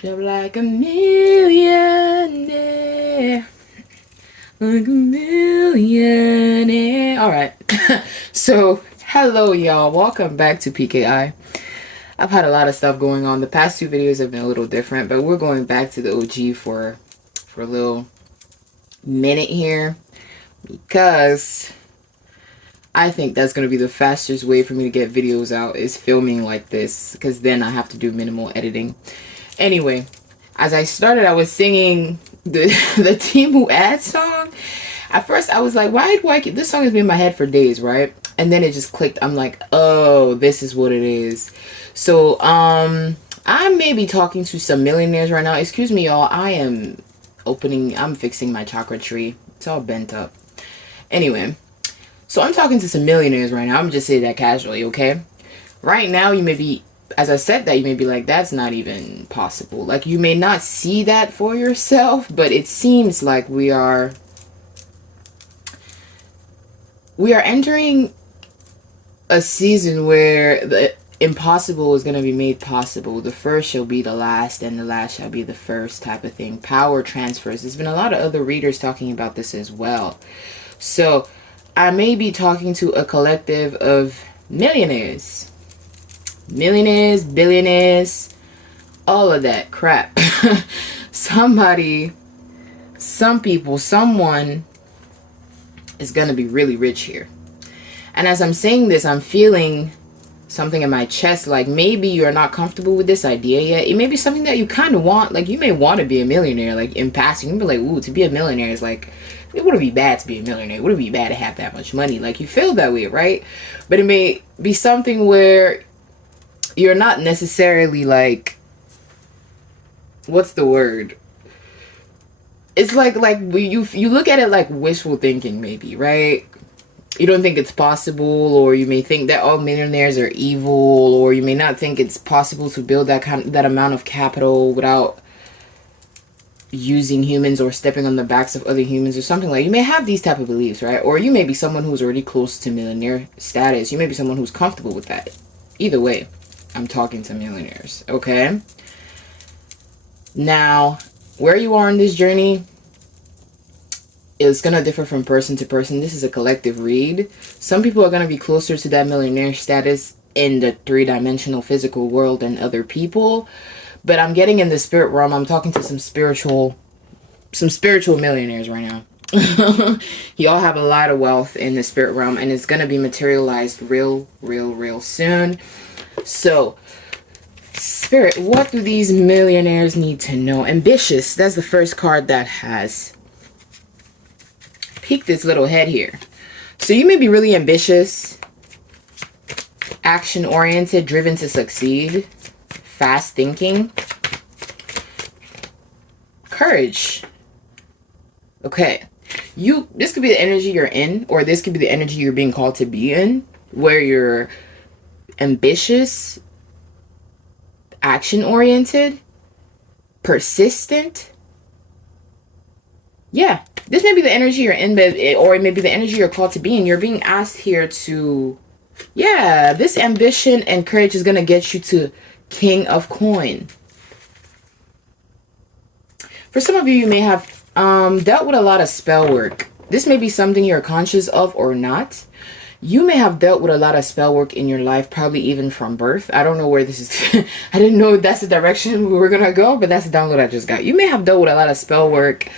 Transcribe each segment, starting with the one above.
You're like a millionaire. Like a millionaire. Alright. So, hello y'all. Welcome back to PKI. I've had a lot of stuff going on. The past two videos have been a little different, but we're going back to the OG for a little minute here because I think that's going to be the fastest way for me to get videos out is filming like this, because then I have to do minimal editing. Anyway, as I started, I was singing the Team Who Ad song. At first, I was like, why do I keep... This song has been in my head for days, right? And then it just clicked. I'm like, oh, this is what it is. So, I may be talking to some millionaires right now. Excuse me, y'all. I'm fixing my chakra tree. It's all bent up. Anyway, so I'm talking to some millionaires right now. I'm just saying that casually, okay? Right now, you may be... As I said that, you may be like, that's not even possible. Like, you may not see that for yourself, but it seems like we are entering a season where the impossible is going to be made possible. The first shall be the last, and the last shall be the first, type of thing. Power transfers. There's been a lot of other readers talking about this as well. So, I may be talking to a collective of millionaires. Millionaires, billionaires, all of that crap. Somebody, some people, someone is going to be really rich here. And as I'm saying this, I'm feeling something in my chest, like maybe you're not comfortable with this idea yet. It may be something that you kind of want. Like, you may want to be a millionaire, like in passing. You'd be like, ooh, to be a millionaire is like, it wouldn't be bad to be a millionaire. It wouldn't be bad to have that much money. Like, you feel that way, right? But it may be something where you're not necessarily like, what's the word? It's like you look at it like wishful thinking, maybe, right? You don't think it's possible, or you may think that all millionaires are evil, or you may not think it's possible to build that amount of capital without using humans or stepping on the backs of other humans or something. Like, you may have these type of beliefs, right? Or you may be someone who's already close to millionaire status. You may be someone who's comfortable with that. Either way, I'm talking to millionaires, okay? Now, where you are in this journey is going to differ from person to person. This is a collective read. Some people are going to be closer to that millionaire status in the three-dimensional physical world than other people. But I'm getting in the spirit realm. I'm talking to some spiritual millionaires right now. Y'all have a lot of wealth in the spirit realm, and it's going to be materialized real soon. So, Spirit, what do these millionaires need to know? Ambitious. That's the first card that has peeked its little head here. So you may be really ambitious, action-oriented, driven to succeed, fast thinking, courage. Okay. This could be the energy you're in, or this could be the energy you're being called to be in, where you're ambitious, action-oriented, persistent. Yeah, this may be the energy you're in, or it may be the energy you're called to be in. You're being asked here to, yeah, this ambition and courage is going to get you to King of Coin. For some of you, you may have dealt with a lot of spell work. This may be something you're conscious of or not. You may have dealt with a lot of spell work in your life, probably even from birth. I don't know where this is. I didn't know that's the direction we were going to go, but that's the download I just got. You may have dealt with a lot of spell work,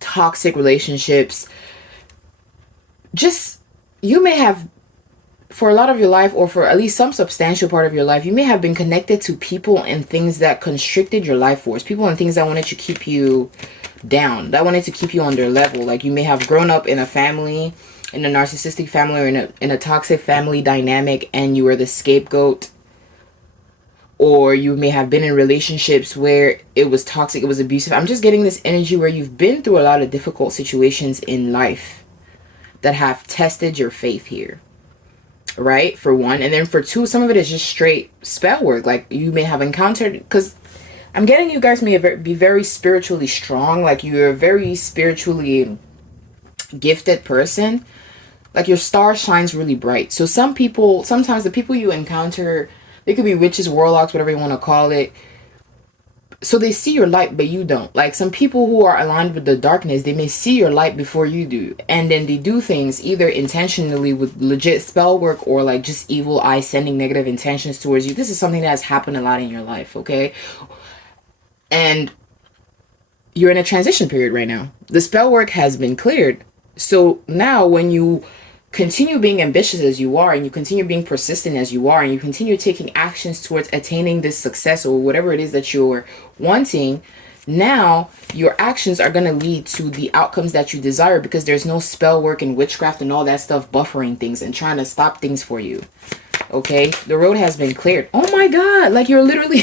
toxic relationships. Just, you may have, for a lot of your life, or for at least some substantial part of your life, you may have been connected to people and things that constricted your life force. People and things that wanted to keep you down, that wanted to keep you on their level. Like, you may have grown up in a family, in a narcissistic family, or in a toxic family dynamic, and you were the scapegoat. Or you may have been in relationships where it was toxic, it was abusive. I'm just getting this energy where you've been through a lot of difficult situations in life that have tested your faith here, right? For one. And then for two, some of it is just straight spell work. Like, you may have encountered, because I'm getting you guys may be very spiritually strong. Like, you're a very spiritually gifted person. Like, your star shines really bright. So sometimes the people you encounter, They could be witches, warlocks, whatever you want to call it. So they see your light, but you don't. Like some people who are aligned with the darkness, they may see your light before you do. And then they do things either intentionally with legit spell work or like just evil eye sending negative intentions towards you. This is something that has happened a lot in your life, okay? And you're in a transition period right now. The spell work has been cleared. So now when you continue being ambitious as you are, and you continue being persistent as you are, and you continue taking actions towards attaining this success or whatever it is that you're wanting, now your actions are going to lead to the outcomes that you desire, because there's no spell work and witchcraft and all that stuff buffering things and trying to stop things for you. Okay, the road has been cleared. Oh my god, like you're literally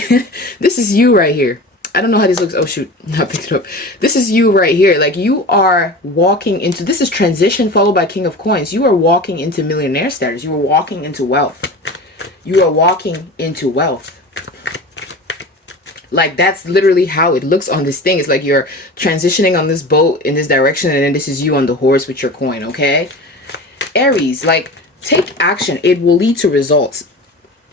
this is you right here. I don't know how this looks. Oh shoot, I picked it up. This is you right here. Like you are walking into, this is transition followed by King of Coins. You are walking into millionaire status. You are walking into wealth. You are walking into wealth. Like that's literally how it looks on this thing. It's like you're transitioning on this boat in this direction, and then this is you on the horse with your coin, okay? Aries, like take action. It will lead to results.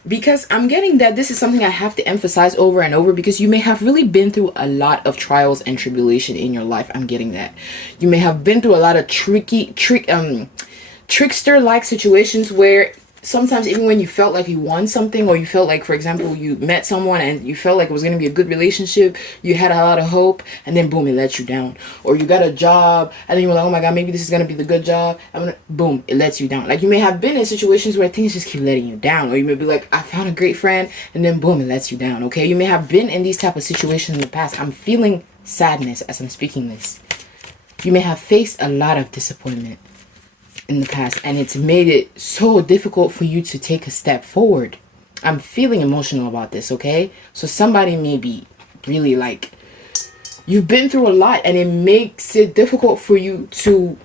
Because I'm getting that this is something I have to emphasize over and over, because you may have really been through a lot of trials and tribulation in your life. I'm getting that. You may have been through a lot of trickster-like situations where sometimes even when you felt like you won something, or you felt like, for example, you met someone and you felt like it was going to be a good relationship, you had a lot of hope, and then boom, it let you down. Or you got a job and then you were like, oh my god, maybe this is going to be the good job, boom, it lets you down. Like you may have been in situations where things just keep letting you down. Or you may be like, I found a great friend, and then boom, it lets you down. Okay, you may have been in these type of situations in the past. I'm feeling sadness as I'm speaking this. You may have faced a lot of disappointment in the past, and it's made it so difficult for you to take a step forward. I'm feeling emotional about this, okay? So somebody may be really like, you've been through a lot, and it makes it difficult for you to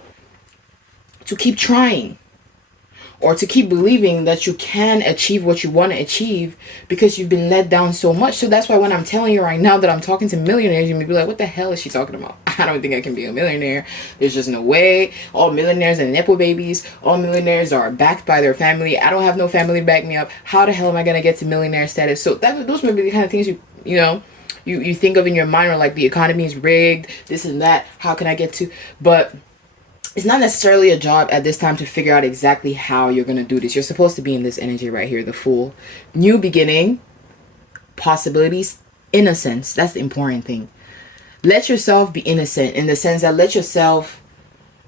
keep trying, or to keep believing that you can achieve what you want to achieve, because you've been let down so much. So that's why when I'm telling you right now that I'm talking to millionaires, you may be like, what the hell is she talking about? I don't think I can be a millionaire. There's just no way. All millionaires are nepo babies. All millionaires are backed by their family. I don't have no family to back me up. How the hell am I going to get to millionaire status? So those may be the kind of things you think of in your mind, or like the economy is rigged, this and that. How can I get to? But it's not necessarily a job at this time to figure out exactly how you're going to do this. You're supposed to be in this energy right here, the Fool. New beginning, possibilities, innocence. That's the important thing. Let yourself be innocent, in the sense that let yourself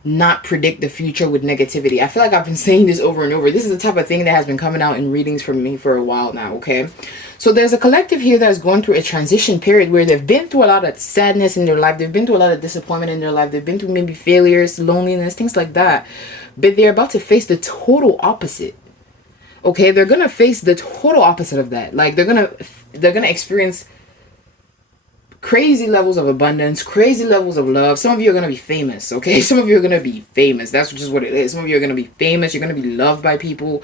not predict the future with negativity. I feel like I've been saying this over and over. This is the type of thing that has been coming out in readings from me for a while now, okay? So there's a collective here that's going through a transition period where they've been through a lot of sadness in their life. They've been through a lot of disappointment in their life. They've been through maybe failures, loneliness, things like that. But they're about to face the total opposite. Okay, they're going to face the total opposite of that. Like they're going to experience crazy levels of abundance, crazy levels of love. Some of you are going to be famous, okay? Some of you are going to be famous. That's just what it is. Some of you are going to be famous. You're going to be loved by people.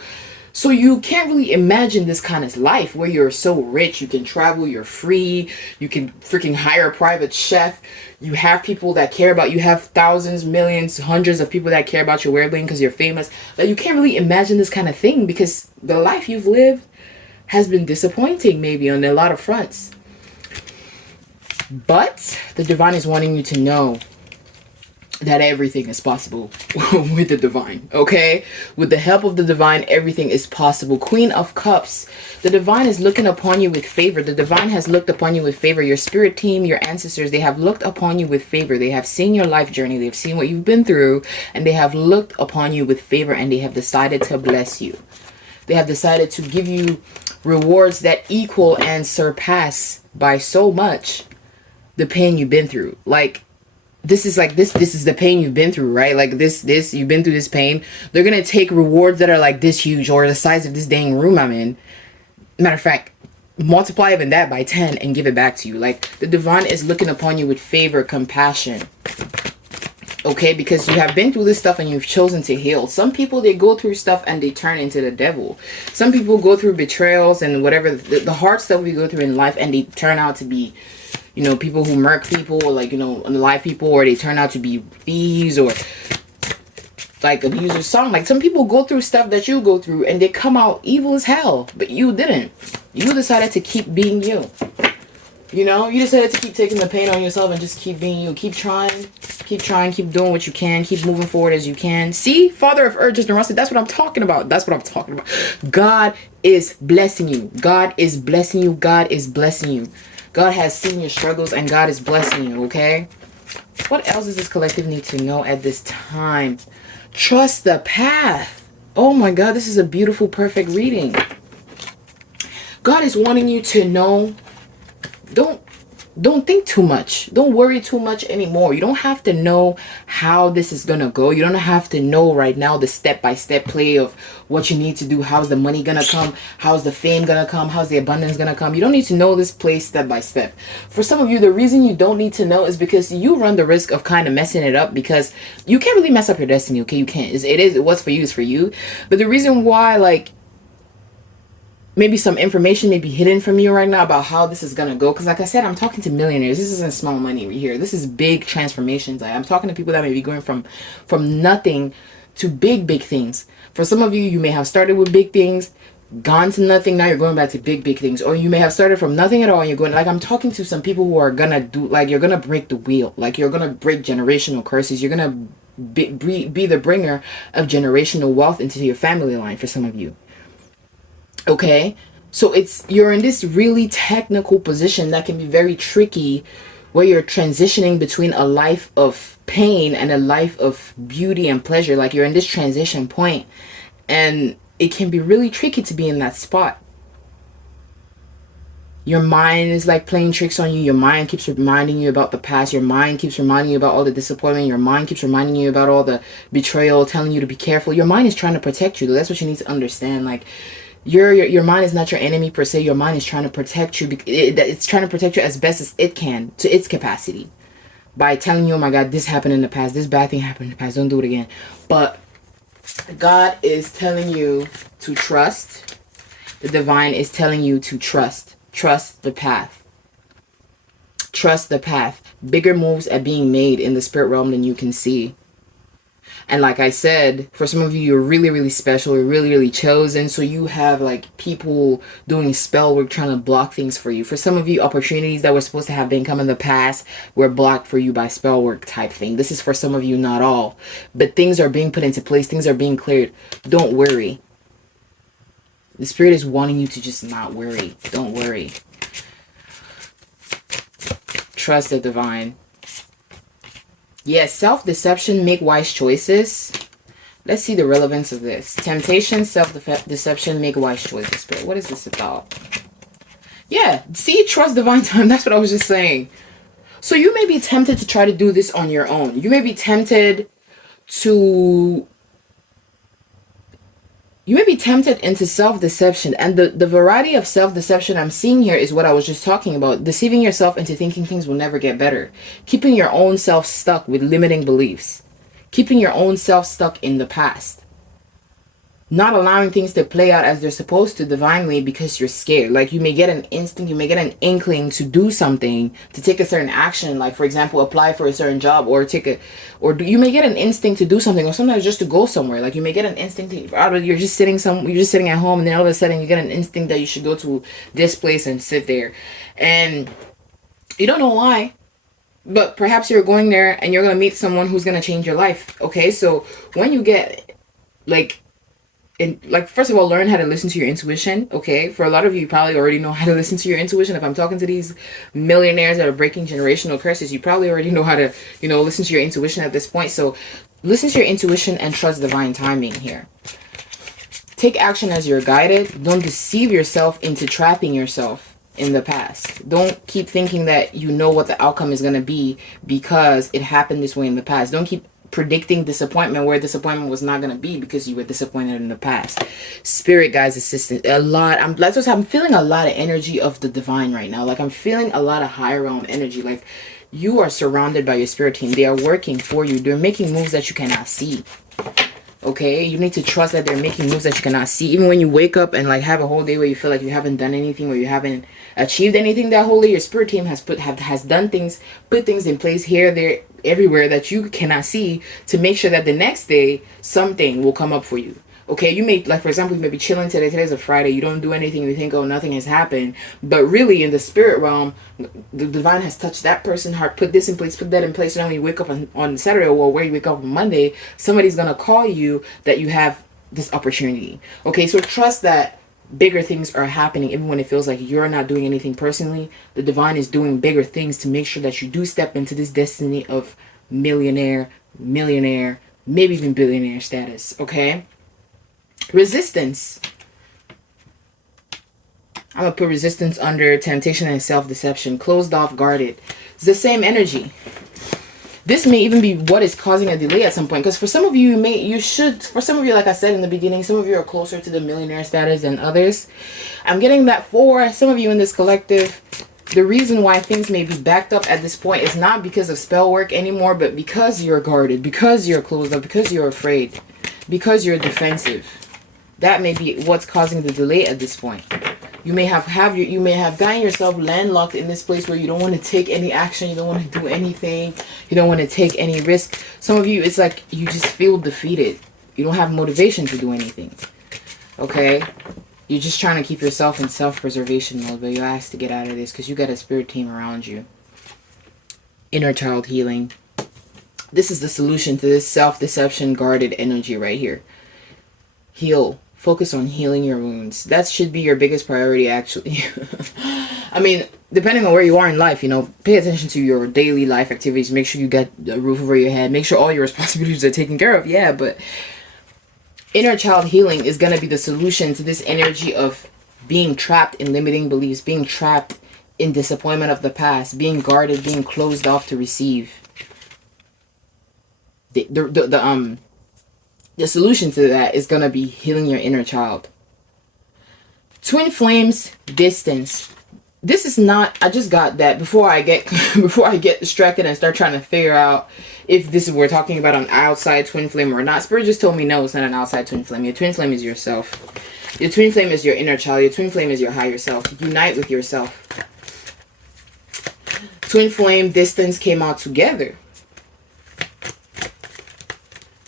So you can't really imagine this kind of life where you're so rich, you can travel, you're free, you can freaking hire a private chef, you have people that care about you, have thousands, millions, hundreds of people that care about your well-being because you're famous. Like you can't really imagine this kind of thing, because the life you've lived has been disappointing maybe on a lot of fronts. But the divine is wanting you to know that everything is possible with the divine, okay? With the help of the divine, everything is possible. Queen of Cups, the divine is looking upon you with favor. The divine has looked upon you with favor. Your spirit team, your ancestors, they have looked upon you with favor. They have seen your life journey. They've seen what you've been through, and they have looked upon you with favor, and they have decided to bless you. They have decided to give you rewards that equal and surpass by so much the pain you've been through. Like, this is the pain you've been through, right? Like this you've been through this pain. They're gonna take rewards that are like this huge, or the size of this dang room I'm in. Matter of fact, multiply even that by 10 and give it back to you. Like the divine is looking upon you with favor, compassion, okay? Because you have been through this stuff and you've chosen to heal. Some people, they go through stuff and they turn into the devil. Some people go through betrayals and whatever, the hard stuff we go through in life, and they turn out to be, you know, people who murk people, or like, you know, unalive people, or they turn out to be thieves, or like abusers. Like some people go through stuff that you go through and they come out evil as hell, but you didn't. You decided to keep being you. You know, you decided to keep taking the pain on yourself and just keep being you. Keep trying, keep doing what you can, keep moving forward as you can. See, Father of Earth just arrested. That's what I'm talking about. That's what I'm talking about. God is blessing you. God is blessing you. God is blessing you. God has seen your struggles and God is blessing you, okay? What else does this collective need to know at this time? Trust the path. Oh my God, this is a beautiful, perfect reading. God is wanting you to know, don't think too much. Don't worry too much anymore. You don't have to know how this is gonna go. You don't have to know right now the step-by-step play of what you need to do. How's the money gonna come? How's the fame gonna come? How's the abundance gonna come? You don't need to know this play step by step. For some of you, the reason you don't need to know is because you run the risk of kind of messing it up, because you can't really mess up your destiny, okay? You can't. What's for you is for you. But the reason why, like, maybe some information may be hidden from you right now about how this is going to go. Because like I said, I'm talking to millionaires. This isn't small money right here. This is big transformations. I'm talking to people that may be going from nothing to big things. For some of you, you may have started with big things, gone to nothing. Now you're going back to big things. Or you may have started from nothing at all and you're going, like, I'm talking to some people who are going to do, like, you're going to break the wheel. Like, you're going to break generational curses. You're going to be the bringer of generational wealth into your family line for some of you. Okay, so you're in this really technical position that can be very tricky, where you're transitioning between a life of pain and a life of beauty and pleasure. Like, you're in this transition point, and it can be really tricky to be in that spot. Your mind is like playing tricks on you. Your mind keeps reminding you about the past. Your mind keeps reminding you about all the disappointment. Your mind keeps reminding you about all the betrayal, telling you to be careful. Your mind is trying to protect you. That's what you need to understand. Like, your mind is not your enemy per se. Your mind is trying to protect you. It's trying to protect you as best as it can, to its capacity, by telling you, oh my God, this happened in the past. This bad thing happened in the past. Don't do it again. But God is telling you to trust. The divine is telling you to trust. Trust the path. Trust the path. Bigger moves are being made in the spirit realm than you can see. And like I said, for some of you, you're really special. You're really chosen. So you have like people doing spell work trying to block things for you. For some of you, opportunities that were supposed to have been come in the past were blocked for you by spell work type thing. This is for some of you, not all. But things are being put into place. Things are being cleared. Don't worry. The spirit is wanting you to just not worry. Don't worry. Trust the divine. Yes, self-deception, make wise choices. Let's see the relevance of this. Temptation, self-deception, make wise choices. Spirit, what is this about? Yeah, see, trust divine time. That's what I was just saying. So you may be tempted to try to do this on your own. You may be tempted into self-deception. And the variety of self-deception I'm seeing here is what I was just talking about. Deceiving yourself into thinking things will never get better. Keeping your own self stuck with limiting beliefs. Keeping your own self stuck in the past. Not allowing things to play out as they're supposed to divinely because you're scared. Like, you may get an instinct, you may get an inkling to do something, to take a certain action, like for example apply for a certain job, or you may get an instinct to do something, or sometimes just to go somewhere. Like, you may get an instinct you're just sitting at home, and then all of a sudden you get an instinct that you should go to this place and sit there, and you don't know why, but perhaps you're going there and you're going to meet someone who's going to change your life. Okay, so when you get first of all, learn how to listen to your intuition. Okay, for a lot of you probably already know how to listen to your intuition. If I'm talking to these millionaires that are breaking generational curses, you probably already know how to, listen to your intuition at this point. So listen to your intuition and trust divine timing here. Take action as you're guided. Don't deceive yourself into trapping yourself in the past. Don't keep thinking that you know what the outcome is going to be because it happened this way in the past. Don't keep predicting disappointment where disappointment was not going to be because you were disappointed in the past. Spirit guides, assistance, I'm feeling a lot of energy of the divine right now. Like, I'm feeling a lot of higher realm energy. Like, you are surrounded by your spirit team. They are working for you. They're making moves that you cannot see. Okay, you need to trust that they're making moves that you cannot see. Even when you wake up and like have a whole day where you feel like you haven't done anything, or you haven't achieved anything that whole day, your spirit team has done things, put things in place here, there, everywhere that you cannot see, to make sure that the next day something will come up for you. Okay, you may, like, for example, you may be chilling today. Today's a Friday. You don't do anything. You think, oh, nothing has happened. But really, in the spirit realm, the divine has touched that person's heart, put this in place, put that in place. And then when you wake up on Saturday, or where you wake up on Monday, somebody's going to call you that you have this opportunity. Okay, so trust that bigger things are happening even when it feels like you're not doing anything personally. The divine is doing bigger things to make sure that you do step into this destiny of millionaire, maybe even billionaire status. Okay, resistance. I'm gonna put resistance under temptation and self-deception. Closed off, guarded. It's the same energy. This may even be what is causing a delay at some point. Because for some of you, for some of you, like I said in the beginning, some of you are closer to the millionaire status than others. I'm getting that for some of you in this collective, the reason why things may be backed up at this point is not because of spell work anymore, but because you're guarded, because you're closed up, because you're afraid, because you're defensive. That may be what's causing the delay at this point. You may have gotten yourself landlocked in this place where you don't want to take any action, you don't want to do anything, you don't want to take any risk. Some of you, it's like you just feel defeated. You don't have motivation to do anything. Okay? You're just trying to keep yourself in self-preservation mode, but you're asked to get out of this because you got a spirit team around you. Inner child healing. This is the solution to this self-deception guarded energy right here. Heal. Focus on healing your wounds. That should be your biggest priority, actually. I mean, depending on where you are in life, pay attention to your daily life activities. Make sure you got a roof over your head. Make sure all your responsibilities are taken care of. Yeah, but inner child healing is going to be the solution to this energy of being trapped in limiting beliefs, being trapped in disappointment of the past, being guarded, being closed off to receive. The solution to that is going to be healing your inner child. Twin flames, distance. This is not, I just got that before I get distracted and start trying to figure out if this is, we're talking about an outside twin flame or not. Spirit just told me no, it's not an outside twin flame. Your twin flame is yourself. Your twin flame is your inner child. Your twin flame is your higher self. Unite with yourself. Twin flame, distance came out together.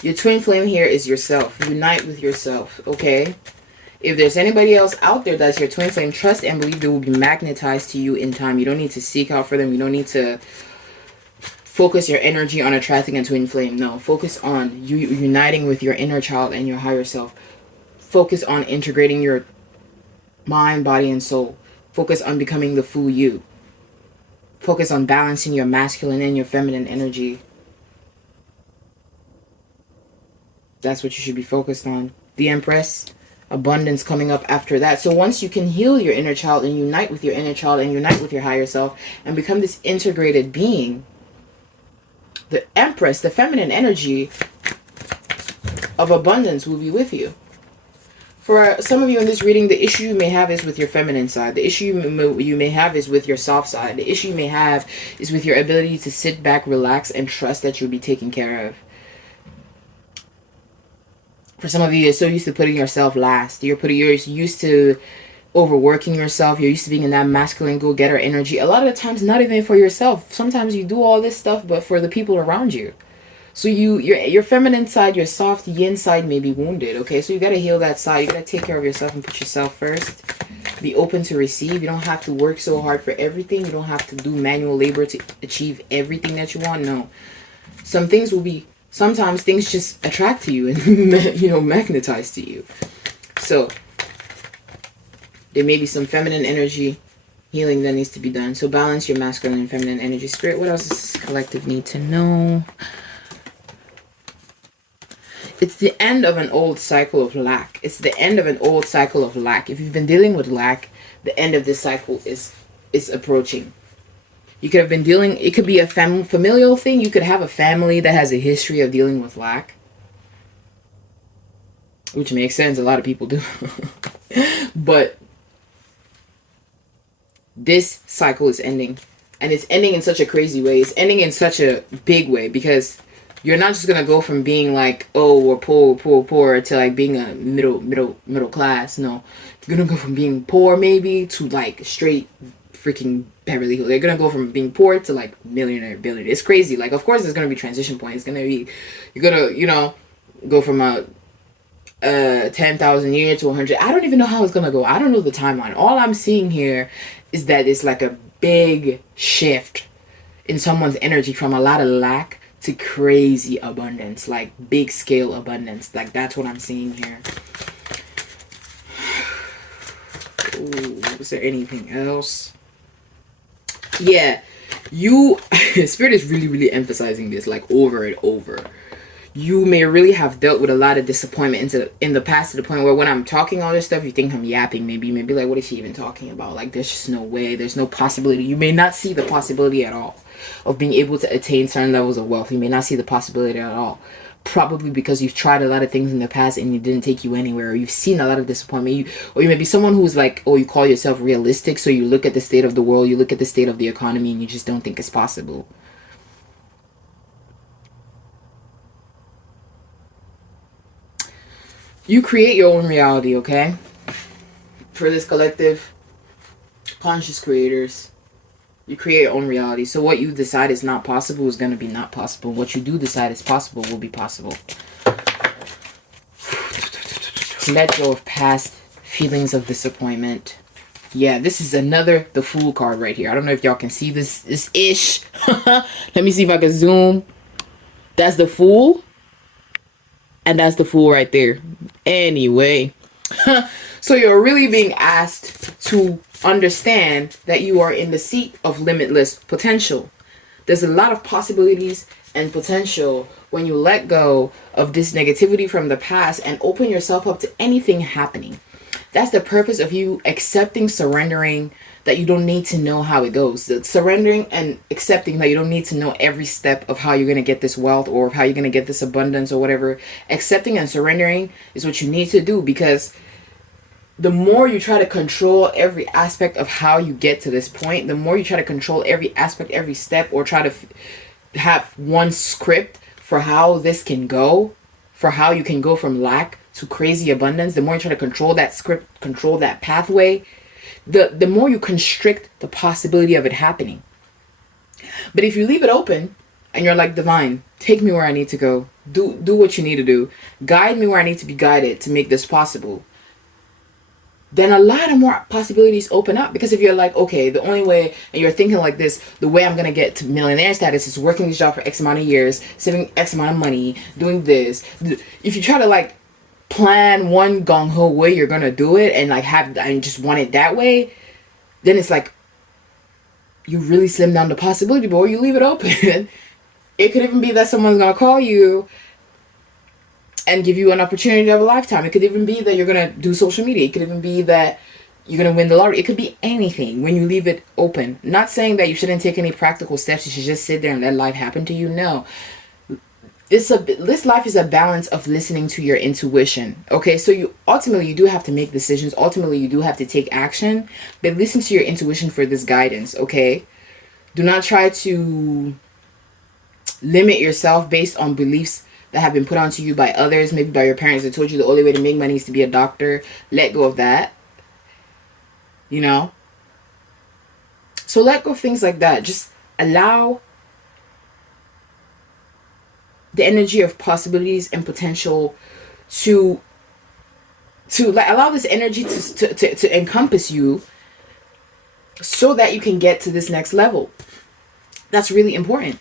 Your twin flame here is yourself. Unite with yourself, okay? If there's anybody else out there that's your twin flame, trust and believe they will be magnetized to you in time. You don't need to seek out for them. You don't need to focus your energy on attracting a twin flame. No, focus on you uniting with your inner child and your higher self. Focus on integrating your mind, body, and soul. Focus on becoming the full you. Focus on balancing your masculine and your feminine energy. That's what you should be focused on. The Empress, abundance coming up after that. So once you can heal your inner child and unite with your inner child and unite with your higher self and become this integrated being, the Empress, the feminine energy of abundance will be with you. For some of you in this reading, the issue you may have is with your feminine side. The issue you may have is with your soft side. The issue you may have is with your ability to sit back, relax, and trust that you'll be taken care of. For some of you, you're so used to putting yourself last. You're used to overworking yourself. You're used to being in that masculine go-getter energy. A lot of the times, not even for yourself. Sometimes you do all this stuff, but for the people around you. So your feminine side, your soft yin side may be wounded, okay? So you got to heal that side. You got to take care of yourself and put yourself first. Be open to receive. You don't have to work so hard for everything. You don't have to do manual labor to achieve everything that you want. No. Sometimes things just attract to you and, magnetize to you. So, there may be some feminine energy healing that needs to be done. So, balance your masculine and feminine energy. Spirit, what else does this collective need to know? It's the end of an old cycle of lack. It's the end of an old cycle of lack. If you've been dealing with lack, the end of this cycle is approaching. You could have been it could be a familial thing. You could have a family that has a history of dealing with lack. Which makes sense. A lot of people do. But this cycle is ending. And it's ending in such a crazy way. It's ending in such a big way. Because you're not just going to go from being like, oh, we're poor, to like being a middle class. No. You're going to go from being poor maybe to like straight freaking Beverly Hills. They're gonna go from being poor to like millionaire, billionaire. It's crazy. Like, of course, there's gonna be transition points. You're gonna, go from a 10,000 years to 100. I don't even know how it's gonna go. I don't know the timeline. All I'm seeing here is that it's like a big shift in someone's energy from a lot of lack to crazy abundance, like big scale abundance. Like that's what I'm seeing here. Ooh, is there anything else? Yeah, you spirit is really emphasizing this like over and over. You may really have dealt with a lot of disappointment in the past, to the point where when I'm talking all this stuff, you think I'm yapping. Maybe you may be like, what is she even talking about? Like, there's just no way. There's no possibility. You may not see the possibility at all of being able to attain certain levels of wealth. You may not see the possibility at all. Probably because you've tried a lot of things in the past and it didn't take you anywhere. Or you've seen a lot of disappointment. Or you may be someone who's like, oh, you call yourself realistic. So you look at the state of the world, you look at the state of the economy, and you just don't think it's possible. You create your own reality, okay? For this collective, conscious creators, you create your own reality. So what you decide is not possible is going to be not possible. What you do decide is possible will be possible. Let go of past feelings of disappointment. Yeah, this is another the Fool card right here. I don't know if y'all can see this ish. Let me see if I can zoom. That's the Fool. And that's the Fool right there. Anyway. So you're really being asked to understand that you are in the seat of limitless potential. There's a lot of possibilities and potential when you let go of this negativity from the past and open yourself up to anything happening. That's the purpose of you accepting, surrendering, that you don't need to know how it goes. Surrendering and accepting that you don't need to know every step of how you're going to get this wealth or how you're going to get this abundance or whatever. Accepting and surrendering is what you need to do, because the more you try to control every aspect of how you get to this point, the more you try to control every aspect, every step, or try to have one script for how this can go, for how you can go from lack to crazy abundance, the more you try to control that script, control that pathway, the more you constrict the possibility of it happening. But if you leave it open and you're like, divine, take me where I need to go, do what you need to do, guide me where I need to be guided to make this possible, then a lot of more possibilities open up. Because if you're like, okay, the only way, and you're thinking like this, the way I'm going to get to millionaire status is working this job for X amount of years, saving X amount of money, doing this. If you try to like plan one gung-ho way you're going to do it and like have, and just want it that way, then it's like, you really slim down the possibility, but or you leave it open. It could even be that someone's going to call you and give you an opportunity of a lifetime. It could even be that you're going to do social media. It could even be that you're going to win the lottery. It could be anything when you leave it open. Not saying that you shouldn't take any practical steps. You should just sit there and let life happen to you. No. This life is a balance of listening to your intuition. Okay, so you do have to make decisions. Ultimately, you do have to take action. But listen to your intuition for this guidance, okay? Do not try to limit yourself based on beliefs that have been put onto you by others, maybe by your parents that told you the only way to make money is to be a doctor. Let go of that. You know? So let go of things like that. Just allow the energy of possibilities and potential to like allow this energy to encompass you so that you can get to this next level. That's really important.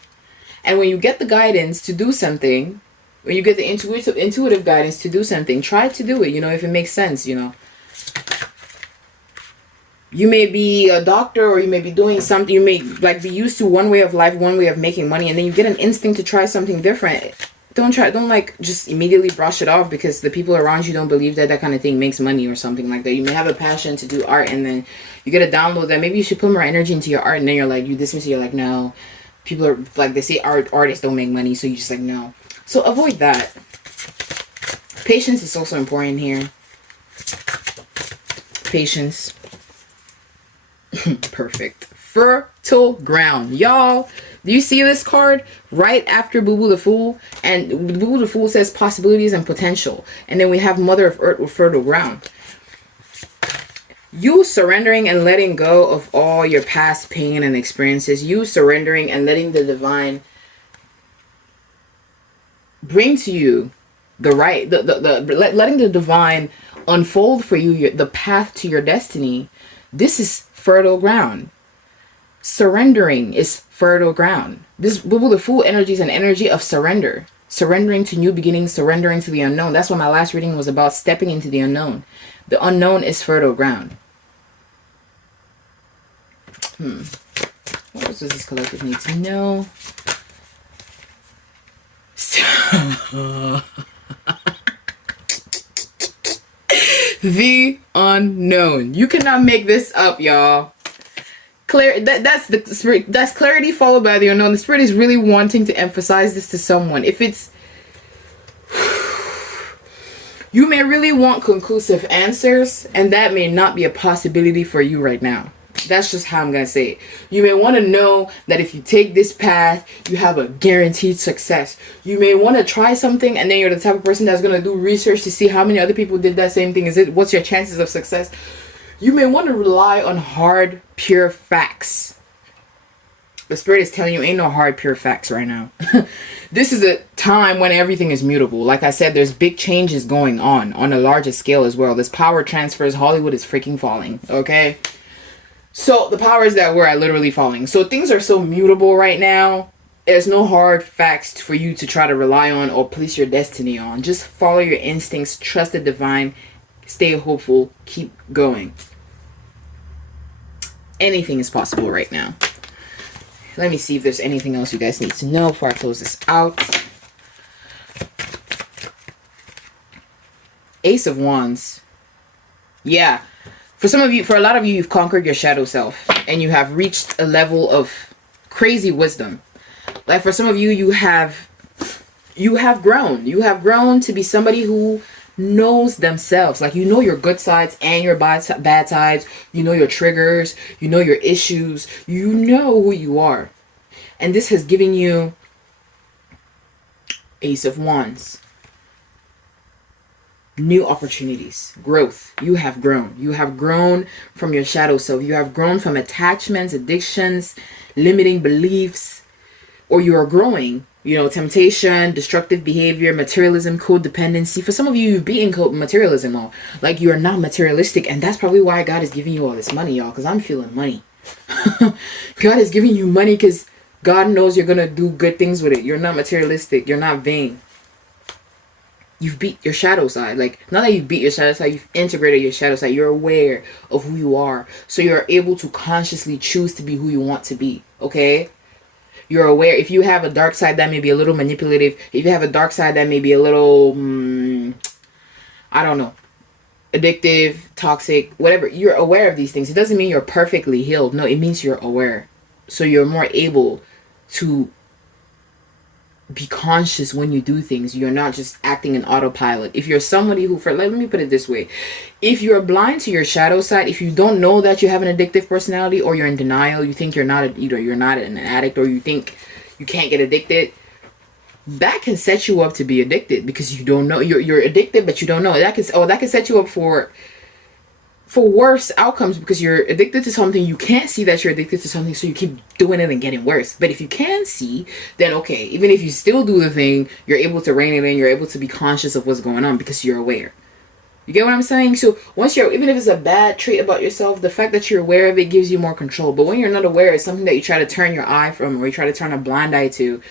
And when you get the guidance to do something, when you get the intuitive guidance to do something, try to do it, you know, if it makes sense, you know. You may be a doctor or you may be doing something, you may like be used to one way of life, one way of making money, and then you get an instinct to try something different. Don't like just immediately brush it off because the people around you don't believe that kind of thing makes money or something like that. You may have a passion to do art and then you get a download that maybe you should put more energy into your art, and then you're like, you dismiss it, you're like, no. People are like, they say artists don't make money, so you just like, no. So avoid that. Patience is also important here. Patience. Perfect. Fertile ground. Y'all, do you see this card right after Boo Boo the Fool? And Boo Boo the Fool says possibilities and potential. And then we have Mother of Earth with fertile ground. You surrendering and letting go of all your past pain and experiences. You surrendering and letting the divine bring to you letting the divine unfold for you the path to your destiny. This is fertile ground. Surrendering is fertile ground. This the full energy is an energy of surrender. Surrendering to new beginnings, surrendering to the unknown. That's what my last reading was about, stepping into the unknown. The unknown is fertile ground. What else does this collective need to know? The unknown. You cannot make this up, y'all. That's the spirit. That's clarity followed by the unknown. The spirit is really wanting to emphasize this to someone. If it's, you may really want conclusive answers, and that may not be a possibility for you right now. That's just how I'm gonna say it. You may want to know that if you take this path, you have a guaranteed success. You may want to try something, and then you're the type of person that's gonna do research to see how many other people did that same thing. What's your chances of success? You may want to rely on hard, pure facts. The spirit is telling you ain't no hard, pure facts right now. This is a time when everything is mutable. Like I said, there's big changes going on a larger scale as well. There's power transfers. Hollywood is freaking falling, okay? So the powers that were are literally falling. So things are so mutable right now. There's no hard facts for you to try to rely on or place your destiny on. Just follow your instincts, trust the divine, stay hopeful, keep going. Anything is possible right now. Let me see if there's anything else you guys need to know before I close this out. Ace of Wands. Yeah. For a lot of you, you've conquered your shadow self. And you have reached a level of crazy wisdom. Like for some of you, you have grown. You have grown to be somebody who knows themselves. Like you know your good sides and your bad sides. You know your triggers. You know your issues. You know who you are. And this has given you Ace of Wands. New opportunities, growth. You have grown. You have grown from your shadow self. You have grown from attachments, addictions, limiting beliefs, or you are growing. Temptation, destructive behavior, materialism, codependency. For some of you, you've beaten materialism all. Like you are not materialistic, and that's probably why God is giving you all this money, y'all. Because I'm feeling money. God is giving you money because God knows you're gonna do good things with it. You're not materialistic. You're not vain. You've beat your shadow side. Like, not that you've beat your shadow side, you've integrated your shadow side. You're aware of who you are. So you're able to consciously choose to be who you want to be. Okay? You're aware. If you have a dark side that may be a little manipulative, if you have a dark side that may be a little, I don't know, addictive, toxic, whatever, you're aware of these things. It doesn't mean you're perfectly healed. No, it means you're aware. So you're more able to be conscious when you do things. You're not just acting in autopilot. If you're somebody who, let me put it this way, if you're blind to your shadow side, if you don't know that you have an addictive personality, or you're in denial, you think you're not you're not an addict, or you think you can't get addicted, that can set you up to be addicted because you don't know you're addicted, but you don't know. That can set you up for worse outcomes because you're addicted to something. You can't see that you're addicted to something, so you keep doing it and getting worse. But if you can see, then okay, even if you still do the thing, you're able to rein it in. You're able to be conscious of what's going on because you're aware. You get what I'm saying? So once even if it's a bad trait about yourself, the fact that you're aware of it gives you more control. But when you're not aware, it's something that you try to turn your eye from, or you try to turn a blind eye to.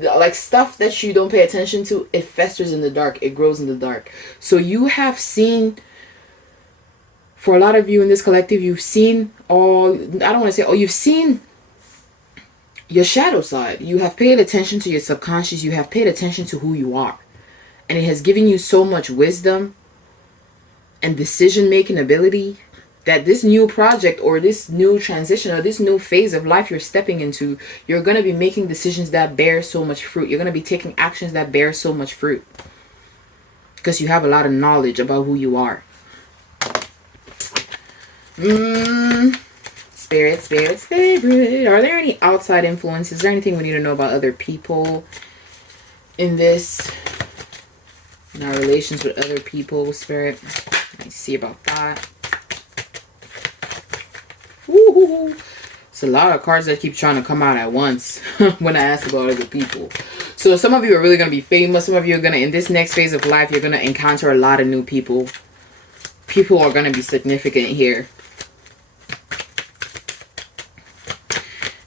Like stuff that you don't pay attention to, it festers in the dark. It grows in the dark. So you have seen, for a lot of you in this collective, you've seen you've seen your shadow side. You have paid attention to your subconscious. You have paid attention to who you are. And it has given you so much wisdom and decision-making ability that this new project or this new transition or this new phase of life you're stepping into, you're going to be making decisions that bear so much fruit. You're going to be taking actions that bear so much fruit because you have a lot of knowledge about who you are. Spirit. Are there any outside influences? Is there anything we need to know about other people in this? In our relations with other people, Spirit? Let me see about that. Woo-hoo. It's a lot of cards that keep trying to come out at once when I ask about other people. So some of you are really going to be famous. Some of you are going to, in this next phase of life, you're going to encounter a lot of new people. People are going to be significant here.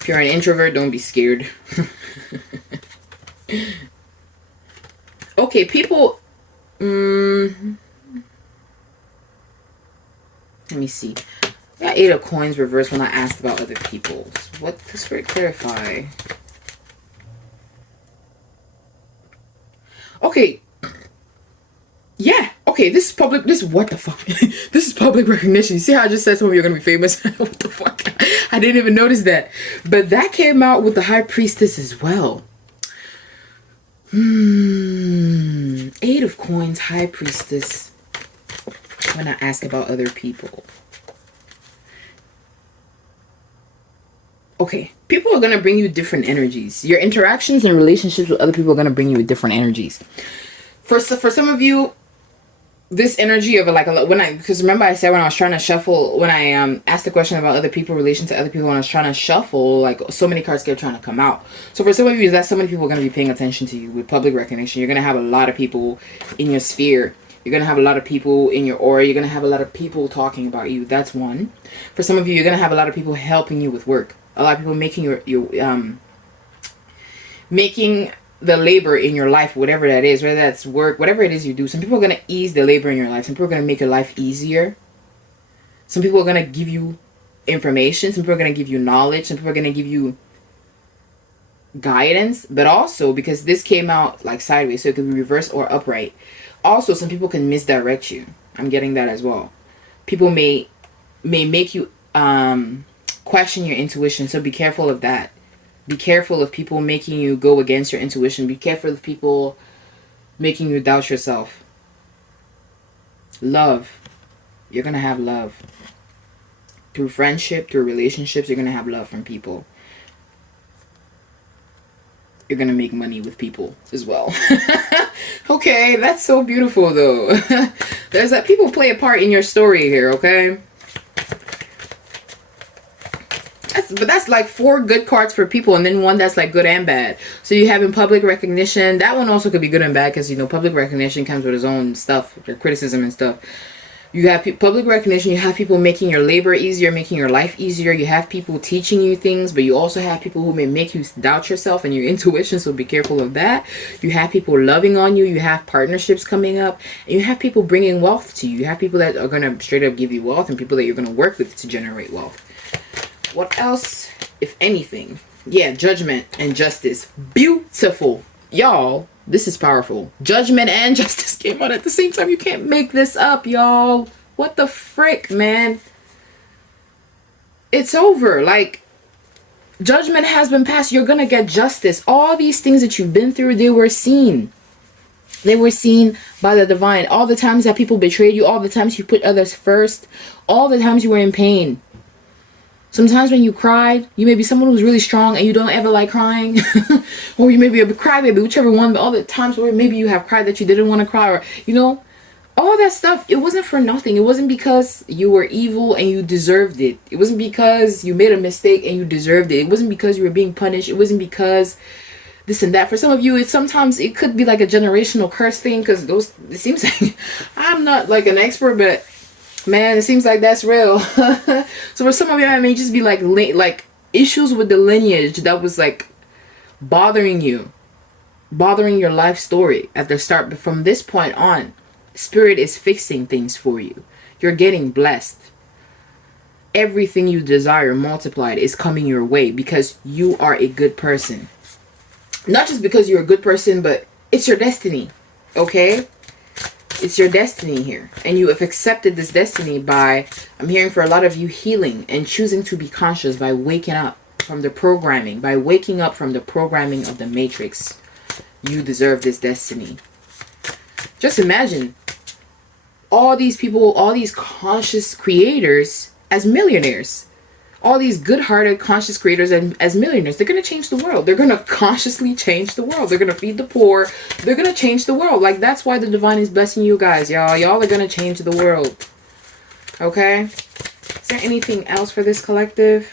If you're an introvert, don't be scared. Okay, people... let me see. I got 8 of coins reversed when I asked about other people. What does Spirit clarify? Okay. Yeah. Okay, this is public. This, what the fuck? This is public recognition. You see how I just said some of you are going to be famous? What the fuck? I didn't even notice that. But that came out with the High Priestess as well. 8 of coins, High Priestess. When I ask about other people. Okay, people are going to bring you different energies. Your interactions and relationships with other people are going to bring you different energies. For some of you, this energy of like, because remember I said when I was trying to shuffle, when I asked the question about other people, relation to other people, when I was trying to shuffle, like so many cards kept trying to come out. So for some of you, that so many people are going to be paying attention to you with public recognition. You're going to have a lot of people in your sphere. You're going to have a lot of people in your aura. You're going to have a lot of people talking about you. That's one. For some of you, you're going to have a lot of people helping you with work. A lot of people making making the labor in your life, whatever that is, whether that's work, whatever it is you do. Some people are going to ease the labor in your life. Some people are going to make your life easier. Some people are going to give you information. Some people are going to give you knowledge. Some people are going to give you guidance. But also, because this came out like sideways, so it could be reversed or upright. Also, some people can misdirect you. I'm getting that as well. People may make you question your intuition, so be careful of that. Be careful of people making you go against your intuition. Be careful of people making you doubt yourself. Love. You're going to have love. Through friendship, through relationships, you're going to have love from people. You're going to make money with people as well. Okay, that's so beautiful though. There's that people play a part in your story here, okay? But that's like 4 good cards for people, and then one that's like good and bad. So you have in public recognition. That one also could be good and bad because, you know, public recognition comes with its own stuff, their criticism and stuff. You have public recognition. You have people making your labor easier, making your life easier. You have people teaching you things, but you also have people who may make you doubt yourself and your intuition, so be careful of that. You have people loving on you. You have partnerships coming up. And you have people bringing wealth to you. You have people that are going to straight up give you wealth and people that you're going to work with to generate wealth. What else, if anything? Yeah, judgment and justice. Beautiful. Y'all, this is powerful. Judgment and justice came out at the same time. You can't make this up, y'all. What the frick, man? It's over. Like, judgment has been passed. You're going to get justice. All these things that you've been through, they were seen. They were seen by the divine. All the times that people betrayed you, all the times you put others first, all the times you were in pain. Sometimes when you cried, you may be someone who's really strong and you don't ever like crying. Or you may be a crybaby, whichever one. But all the times where maybe you have cried that you didn't want to cry, or, you know, all that stuff, it wasn't for nothing. It wasn't because you were evil and you deserved it. It wasn't because you made a mistake and you deserved it. It wasn't because you were being punished. It wasn't because this and that. For some of you, sometimes it could be like a generational curse thing, because it seems like, I'm not like an expert, but man, it seems like that's real. So for some of you, it may just be like issues with the lineage that was like bothering you, bothering your life story at the start. But from this point on, Spirit is fixing things for you. You're getting blessed. Everything you desire multiplied is coming your way because you are a good person. Not just because you're a good person, but it's your destiny. Okay? It's your destiny here. And you have accepted this destiny by, I'm hearing for a lot of you, healing and choosing to be conscious by waking up from the programming. By waking up from the programming of the matrix. You deserve this destiny. Just imagine all these people, all these conscious creators as millionaires. All these good-hearted, conscious creators as millionaires. They're going to change the world. They're going to consciously change the world. They're going to feed the poor. They're going to change the world. Like, that's why the divine is blessing you guys, y'all. Y'all are going to change the world. Okay? Is there anything else for this collective?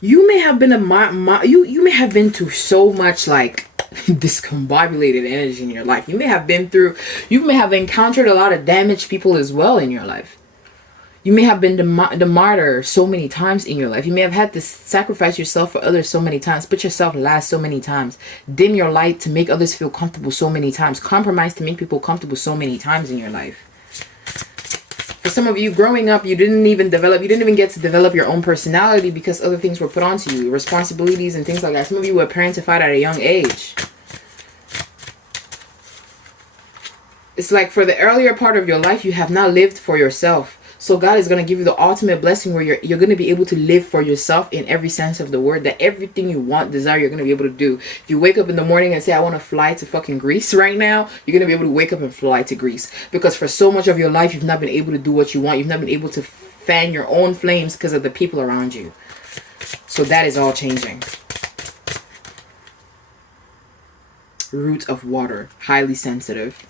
You may have been you may have been through so much like discombobulated energy in your life. You may have encountered a lot of damaged people as well in your life. You may have been the martyr so many times in your life. You may have had to sacrifice yourself for others so many times, put yourself last so many times, dim your light to make others feel comfortable so many times, compromise to make people comfortable so many times in your life. For some of you, growing up, you didn't even get to develop your own personality because other things were put onto you, responsibilities and things like that. Some of you were parentified at a young age. It's like for the earlier part of your life, you have not lived for yourself. So God is going to give you the ultimate blessing where you're going to be able to live for yourself in every sense of the word, that everything you want, desire, you're going to be able to do. If you wake up in the morning and say, I want to fly to fucking Greece right now, you're going to be able to wake up and fly to Greece. Because for so much of your life, you've not been able to do what you want. You've not been able to fan your own flames because of the people around you. So that is all changing. Root of water, highly sensitive.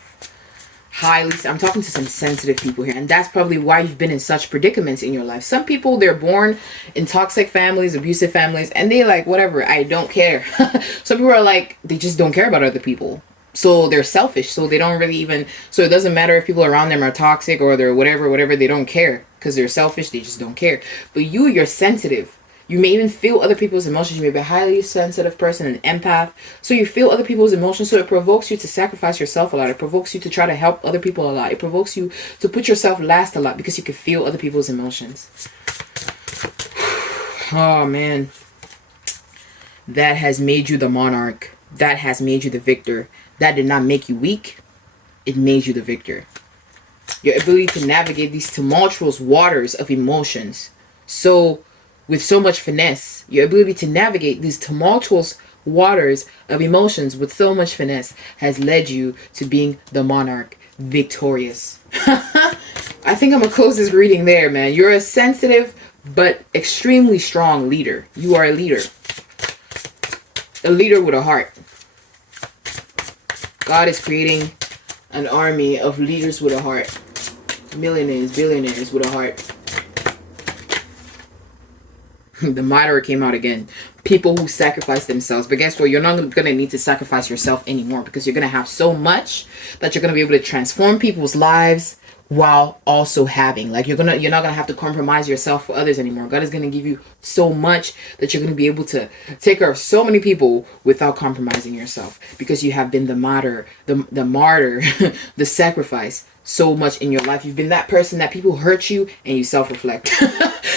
I'm talking to some sensitive people here, and that's probably why you've been in such predicaments in your life. Some people, they're born in toxic families, abusive families, and they like, whatever, I don't care. Some people are like, they just don't care about other people, so they're selfish, so they don't really even, so it doesn't matter if people around them are toxic or they're whatever, they don't care because they're selfish. They just don't care. But you're sensitive. You may even feel other people's emotions. You may be a highly sensitive person, an empath. So you feel other people's emotions. So it provokes you to sacrifice yourself a lot. It provokes you to try to help other people a lot. It provokes you to put yourself last a lot because you can feel other people's emotions. Oh, man. That has made you the monarch. That has made you the victor. That did not make you weak. It made you the victor. Your ability to navigate these tumultuous waters of emotions. So with so much finesse, your ability to navigate these tumultuous waters of emotions with so much finesse has led you to being the monarch, victorious. I think I'm gonna close this reading there, man. You're a sensitive but extremely strong leader. You are a leader. A leader with a heart. God is creating an army of leaders with a heart. Millionaires, billionaires with a heart. The martyr came out again. People who sacrifice themselves. But guess what? You're not going to need to sacrifice yourself anymore because you're going to have so much that you're going to be able to transform people's lives while also having. Like you're not going to have to compromise yourself for others anymore. God is going to give you so much that you're going to be able to take care of so many people without compromising yourself because you have been the martyr, the sacrifice so much in your life. You've been that person that people hurt you and you self-reflect.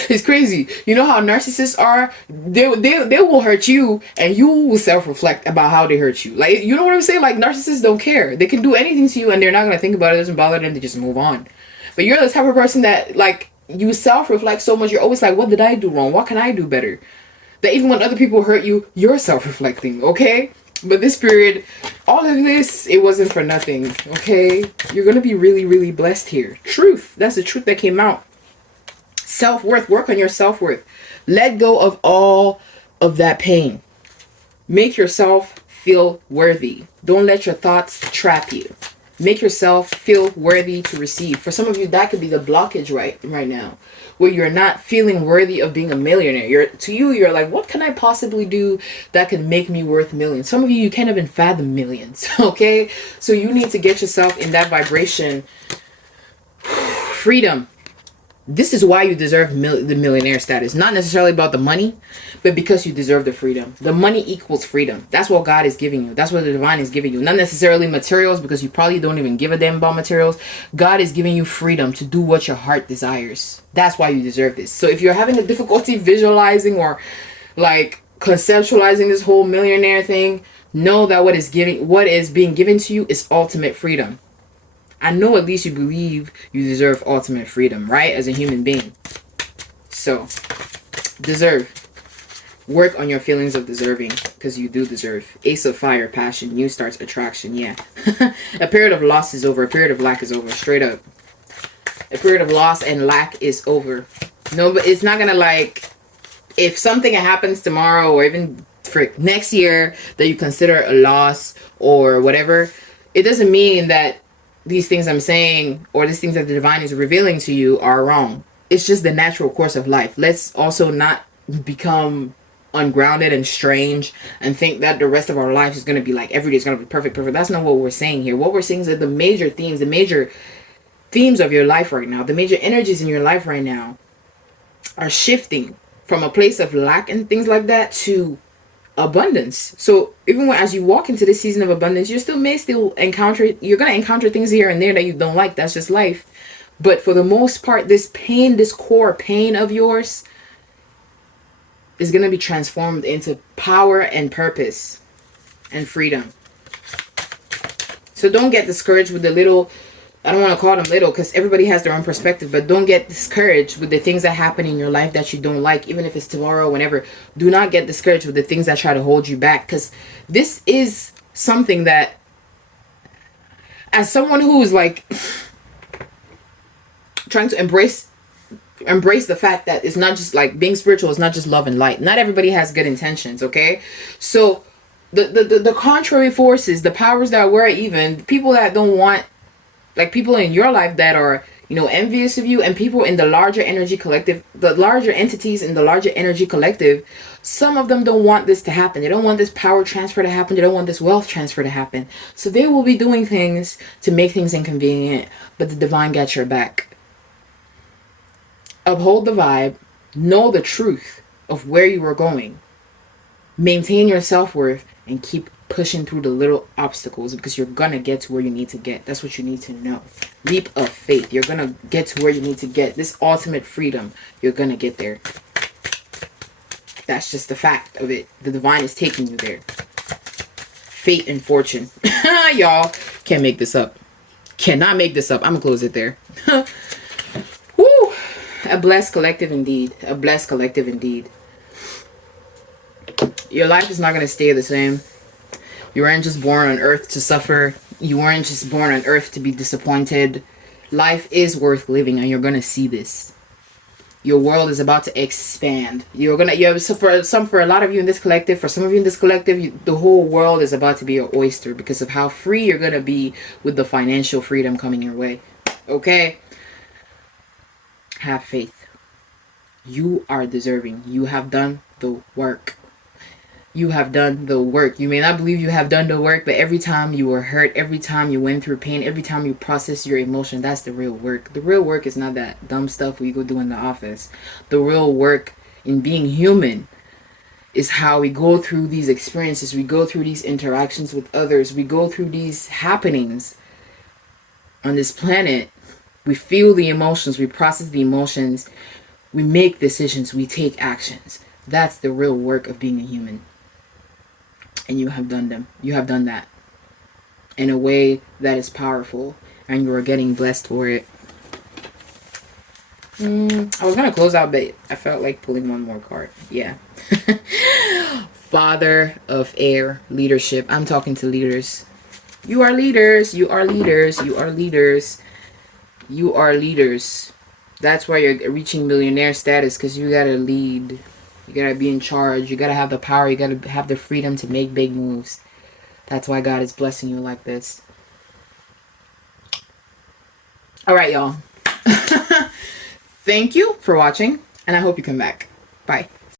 It's crazy. You know how narcissists are? They will hurt you and you will self-reflect about how they hurt you. Like, you know what I'm saying? Like, narcissists don't care. They can do anything to you and they're not going to think about it. It doesn't bother them. They just move on. But you're the type of person that, like, you self-reflect so much. You're always like, what did I do wrong? What can I do better? That even when other people hurt you, you're self-reflecting, okay? But this period, all of this, it wasn't for nothing, okay? You're going to be really, really blessed here. Truth. That's the truth that came out. Self-worth. Work on your self-worth. Let go of all of that pain. Make yourself feel worthy. Don't let your thoughts trap you. Make yourself feel worthy to receive. For some of you, that could be the blockage right now, where you're not feeling worthy of being a millionaire. You're like, what can I possibly do that can make me worth millions? Some of you can't even fathom millions, okay? So you need to get yourself in that vibration. Freedom. This is why you deserve the millionaire status. Not necessarily about the money, but because you deserve the freedom. The money equals freedom. That's what God is giving you. That's what the divine is giving you. Not necessarily materials, because you probably don't even give a damn about materials. God is giving you freedom to do what your heart desires. That's why you deserve this. So if you're having a difficulty visualizing or like conceptualizing this whole millionaire thing, know that what is being given to you is ultimate freedom. I know at least you believe you deserve ultimate freedom, right? As a human being. So, deserve. Work on your feelings of deserving, because you do deserve. Ace of Fire, passion. New starts, attraction, yeah. A period of loss is over. A period of lack is over. Straight up. A period of loss and lack is over. No, but it's not gonna like... If something happens tomorrow or even for next year that you consider a loss or whatever, it doesn't mean that these things I'm saying or these things that the divine is revealing to you are wrong. It's just the natural course of life. Let's also not become ungrounded and strange and think that the rest of our life is going to be like every day is going to be perfect. That's not what we're saying here. What we're saying is that the major themes of your life right now, the major energies in your life right now are shifting from a place of lack and things like that to abundance. So even when, as you walk into this season of abundance, you're gonna encounter things here and there that you don't like. That's just life. But for the most part, this core pain of yours is gonna be transformed into power and purpose and freedom. So don't get discouraged with the little, I don't want to call them little because everybody has their own perspective, but don't get discouraged with the things that happen in your life that you don't like, even if it's tomorrow, whenever. Do not get discouraged with the things that try to hold you back, because this is something that, as someone who is like trying to embrace the fact that it's not just like being spiritual is not just love and light. Not everybody has good intentions, okay? So the contrary forces, the powers that were, even people that don't want, like people in your life that are, envious of you, and people in the larger energy collective, the larger entities in the larger energy collective, some of them don't want this to happen. They don't want this power transfer to happen. They don't want this wealth transfer to happen. So they will be doing things to make things inconvenient, but the divine got your back. Uphold the vibe, know the truth of where you are going, maintain your self-worth, and keep pushing through the little obstacles, because you're gonna get to where you need to get. That's what you need to know. Leap of faith. You're gonna get to where you need to get. This ultimate freedom, you're gonna get there. That's just the fact of it. The divine is taking you there. Fate and fortune. Y'all can't make this up. Cannot make this up. I'm gonna close it there. Woo! A blessed collective indeed. A blessed collective indeed. Your life is not gonna stay the same. You weren't just born on earth to suffer. You weren't just born on earth to be disappointed. Life is worth living, and you're gonna see this. Your world is about to expand. For a lot of you in this collective, for some of you in this collective, the whole world is about to be your oyster because of how free you're gonna be with the financial freedom coming your way. Okay? Have faith. You are deserving. You have done the work. You have done the work. You may not believe you have done the work, but every time you were hurt, every time you went through pain, every time you process your emotion, that's the real work. The real work is not that dumb stuff we go do in the office. The real work in being human is how we go through these experiences. We go through these interactions with others. We go through these happenings on this planet. We feel the emotions. We process the emotions. We make decisions. We take actions. That's the real work of being a human. And you have done them. You have done that in a way that is powerful, and you are getting blessed for it. I was gonna close out, but I felt like pulling one more card. Yeah. Father of air, leadership. I'm talking to leaders. You are leaders. You are leaders. You are leaders. You are leaders. That's why you're reaching millionaire status, because you gotta lead. You gotta be in charge. You gotta have the power. You gotta have the freedom to make big moves. That's why God is blessing you like this. All right, y'all. Thank you for watching, and I hope you come back. Bye.